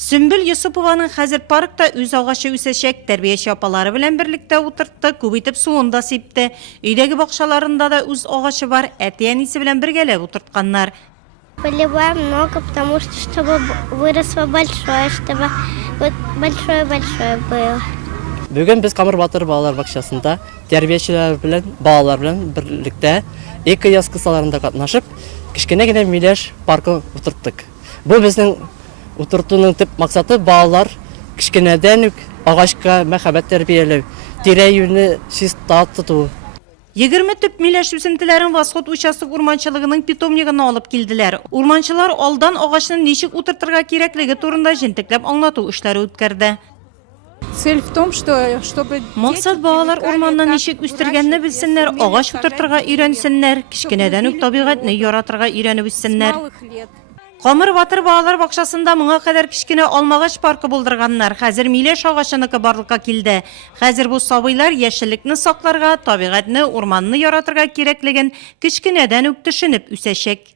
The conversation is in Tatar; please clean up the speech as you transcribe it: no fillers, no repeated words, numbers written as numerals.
Сүмбül Юсупованың хәзер паркта үз ағашы үсәчәк, тәрбияче апалары белән берлектә утыртты, күбейтеп суын да сипте. Өйдәге бакчаларында да үз ағашы бар, әти-әнисе белән бергәләп утыртканнар. Поливаем много, потому что чтобы выросло большое, чтобы вот большое-большое было. Бүген без Камыр Батыр балалар бакчасында тәрбиячеләр белән, балалар белән берлектә эко яз кысаларында катнашып, кичкенә генә миләш паркын утырттык. Бу безнең утыртуның төп максаты балалар кичкенәдән үк агачка мәхәббәт тәрбияләү, тирә-юньне чиста тоту. 20 төп миләш үсентеләрен Восход участок урманчылыгының питомнигына алып килделәр. Урманчылар алдан агачны ничек утыртырга кирәклеге турында җентекләп аңлату эшләре үткәрде. Цель в том, чтобы Максат балалар урманны ничек үстергәнне белсеннәр, агач утыртырга өйрәнсеннәр, кичкенәдән үк табигатьне яратырга өйрәнеп үссеннәр. Камыр Батыр балалар бакчасында моңа кадәр кичкенә алмагач паркы булдырганнар. Хәзер миләш агачыныкы барлыкка килде. Хәзер бу сабыйлар яшеллекне сакларга, табигатьне, урманны яратырга кирәклеген кичкенәдән үк төшенеп үсәчәк.